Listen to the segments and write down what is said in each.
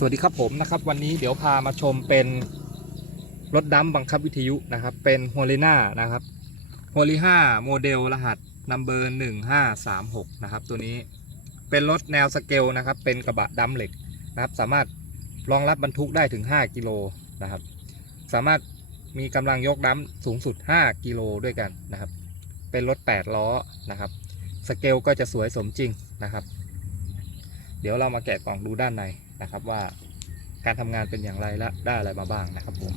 สวัสดีครับผมนะครับ วันนี้เดี๋ยวพามาชมเป็นรถดัมบังคับวิทยุนะครับ เป็นโฮลิน่านะครับโฮลิห้าโมเดลรหัสนัมเบอร์หนึ่งห้าสามหกนะครับ ตัวนี้เป็นรถแนวสเกลนะครับ เป็นกระบะดัมเหล็กนะครับ สามารถรองรับบรรทุกได้ถึง 5 กิโลนะครับ สามารถมีกำลังยกดัมสูงสุด 5 กิโลด้วยกันนะครับ เป็นรถ 8 ล้อนะครับ สเกลก็จะสวยสมจริงนะครับ เดี๋ยวเรามาแกะกล่องดูด้านใน นะครับว่าการทำงานเป็นอย่างไรและได้อะไรมาบ้างนะครับผม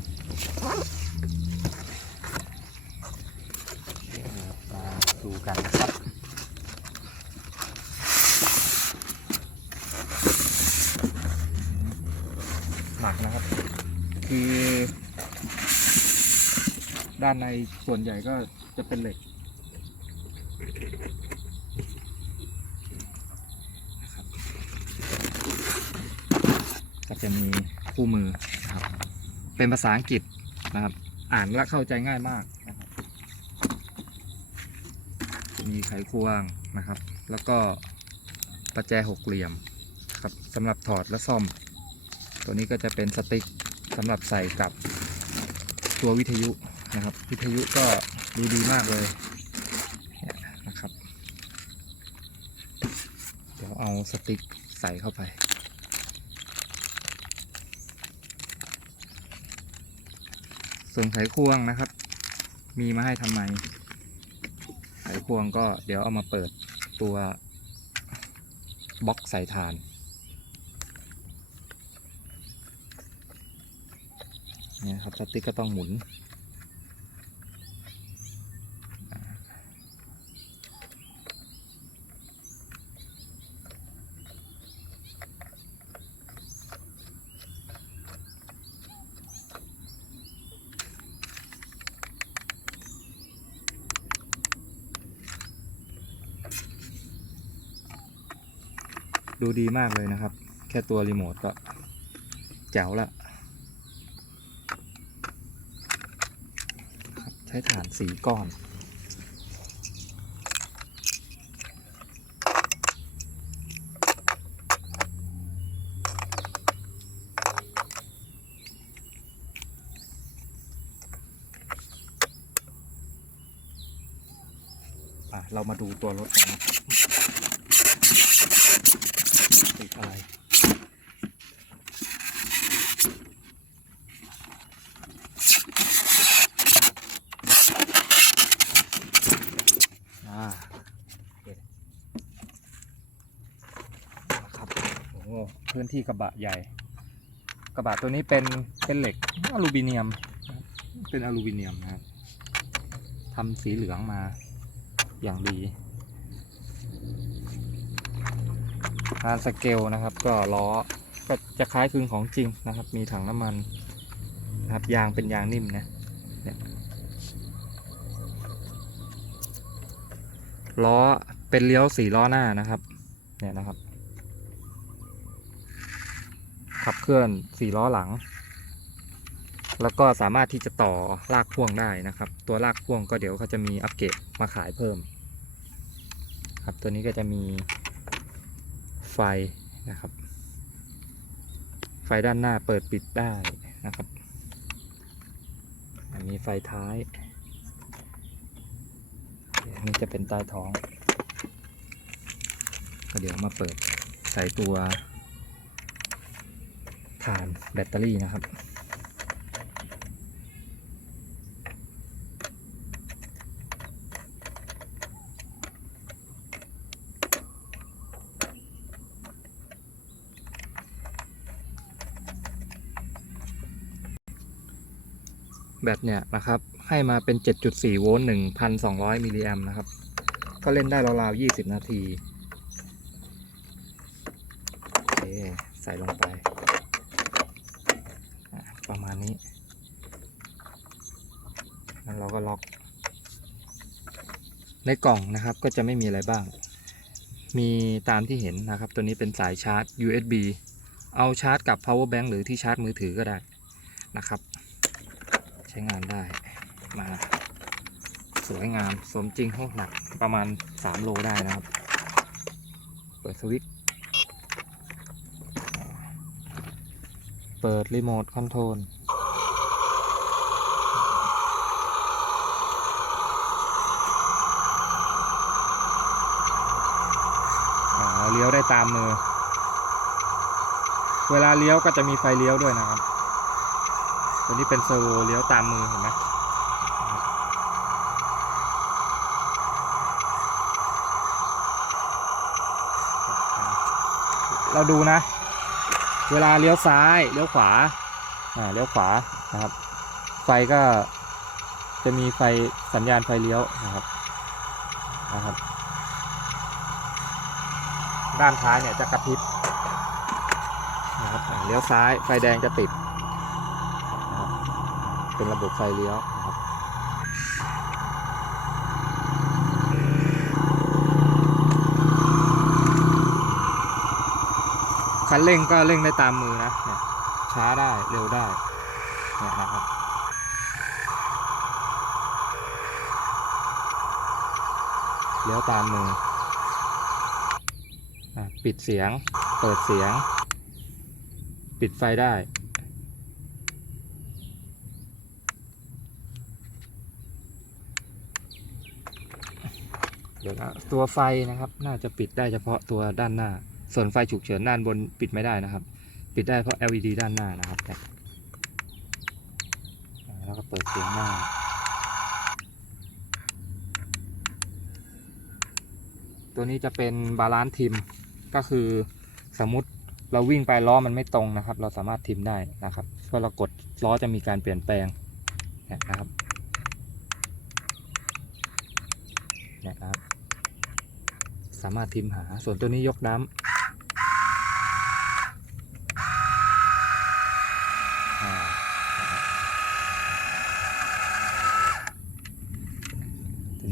มาดูกันนะครับหนักนะครับ คือ ด้านในส่วนใหญ่ก็จะเป็นเหล็ก ก็จะมีคู่มือนะครับ เป็นภาษาอังกฤษนะครับ อ่านและเข้าใจง่ายมากนะครับ มีไขควงนะครับ แล้วก็ประแจหกเหลี่ยมครับสำหรับถอดและซ่อม ตัวนี้ก็จะเป็นสติ๊กสำหรับใส่กับตัววิทยุนะครับ วิทยุก็ดูดีมากเลยเนี่ยนะครับ เดี๋ยวเอาสติ๊กใส่เข้าไป ส่วนไขควงนะครับ มีมาให้ทำไม ไขควงก็เดี๋ยวเอามาเปิดตัวบล็อกใส่ฐาน เนี่ยครับสติ๊กก็ต้องหมุน ดูดีมากเลยนะครับ แค่ตัวรีโมทก็แจ๋วละใช้ฐานสีก้อนเรามาดูตัวรถกันนะครับ ติดอะไรอ่าโอเคนะครับโอ้โหพื้น ที่กระบะใหญ่ กระบะตัวนี้เป็นเป็นเหล็กอลูมิเนียมนะครับเป็นอลูมิเนียมนะครับทำสีเหลืองมาอย่างดีงานสเกลนะครับ ก็ล้อก็จะคล้ายคลึงของจริงนะครับ มีถังน้ำมันนะครับยางเป็นยางนิ่มนะเนี่ยล้อเป็นเลี้ยวสี่ล้อหน้านะครับ เนี่ยนะครับ ขับเคลื่อนสี่ล้อหลัง แล้วก็สามารถที่จะต่อลากพ่วงได้นะครับ ตัวลากพ่วงก็เดี๋ยวเขาจะมีอัปเกรดมาขายเพิ่ม ครับตัวนี้ก็จะมีไฟนะครับ ไฟด้านหน้าเปิดปิดได้นะครับอันนี้ไฟท้ายอันนี้จะเป็นใต้ท้อง ก็เดี๋ยวมาเปิดใส่ตัว ถ่านแบตเตอรี่นะครับแบตเนี่ยนะครับให้มาเป็น 7.4 โวลต์ 1,200 มิลลิแอมป์นะครับ ก็เล่นได้ราวๆ 20 นาที โอเค ใส่ลงไป ประมาณนี้แล้วเราก็ล็อก ในกล่องนะครับก็จะไม่มีอะไรบ้าง มีตามที่เห็นนะครับ ตัวนี้เป็นสายชาร์จ USB เอาชาร์จกับ power bank หรือที่ชาร์จมือถือก็ได้นะครับ ใช้งานได้มาสวยงามสมจริงโหหนักประมาณ 3 โลได้นะครับ เปิดสวิตช์ เปิดรีโมทคอนโทรลเลี้ยวได้ตามมือ เวลาเลี้ยวก็จะมีไฟเลี้ยวด้วยนะครับ ตัวนี้เป็นเซอร์โวเลี้ยวตามมือเห็นไหมเราดูนะ เวลาเลี้ยวซ้ายเลี้ยวขวาอ่าเลี้ยวขวานะครับ ไฟก็จะมีไฟสัญญาณไฟเลี้ยวนะครับนะครับ ด้านท้ายเนี่ยจะกระพริบนะครับเลี้ยวซ้ายไฟแดงจะติดนะเป็นระบบไฟเลี้ยวนะ ครันเร่งก็เร่งได้ตามมือนะเนี่ยช้าได้เร็วได้เนี่ยนะครับเลี้ยวตามมืออปิดเสียง เปิดเสียง ปิดไฟได้ เดี๋ยวตัวไฟนะครับ น่าจะปิดได้เฉพาะตัวด้านหน้า ส่วนไฟฉุกเฉินด้านบนปิดไม่ได้นะครับ ปิดได้เพราะ LED ด้านหน้านะครับแล้วก็เปิดเสียงหน้าตัวนี้จะเป็นบาลานซ์ทิมก็คือสมมติเราวิ่งไปล้อมันไม่ตรงนะครับ เราสามารถทิมได้นะครับเพื่อเรากดล้อจะมีการเปลี่ยนแปลงนะครับนะครับ สามารถทิมหาส่วนตัวนี้ยกดัมอ่านะครับ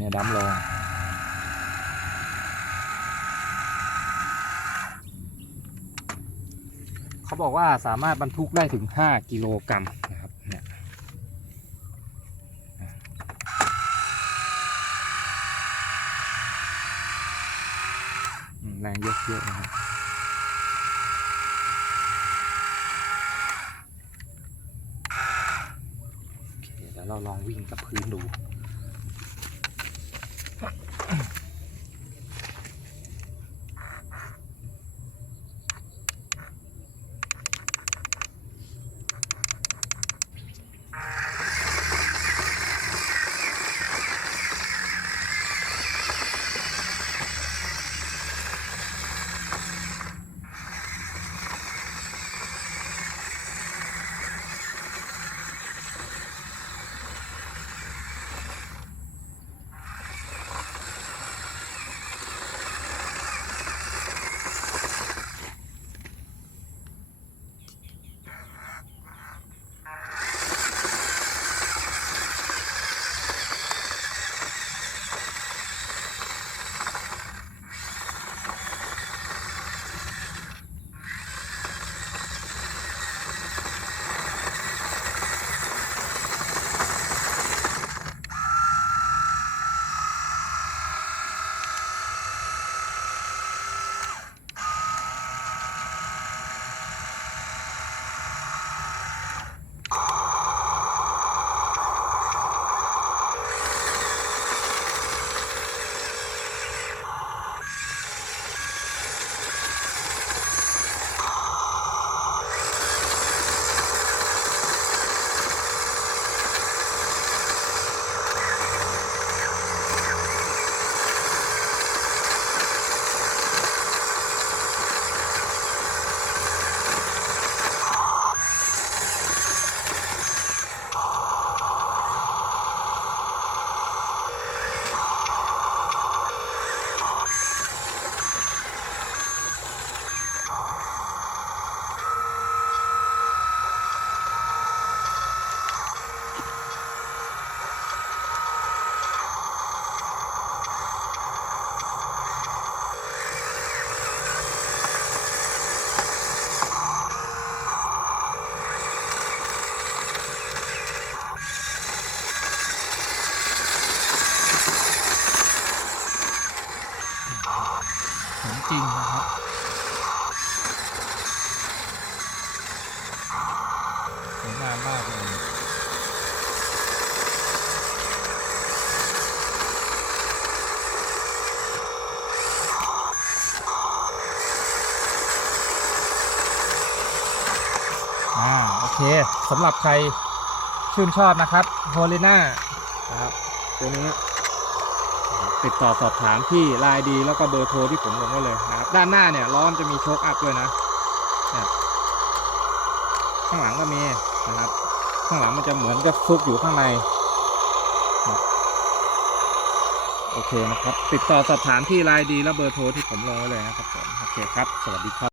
ตัวนี้ดัมลง เขาบอกว่าสามารถบรรทุกได้ถึง 5 กิโลกรัมนะครับเนี่ยแรงเยอะเยอะนะครับโอเคเดี๋ยวเราลองวิ่งกับพื้นดู เคสำหรับใครชื่นชอบนะครับโฮลิน่านะครับตัวนี้ติดต่อสอบถามที่ไลน์ดีแล้วก็เบอร์โทรที่ผมลงไว้เลยนะครับ ด้านหน้าเนี่ยล้อมนจะมีโชคอัพด้วยนะข้างหลังก็มีนะครับ ข้างหลังมันจะเหมือนกับซุกอยู่ข้างในโอเคนะครับ ติดต่อสอบถามที่ไลน์ดีและเบอร์โทรที่ผมลงไว้เลยนะครับผมโอเคครับ สวัสดีครับ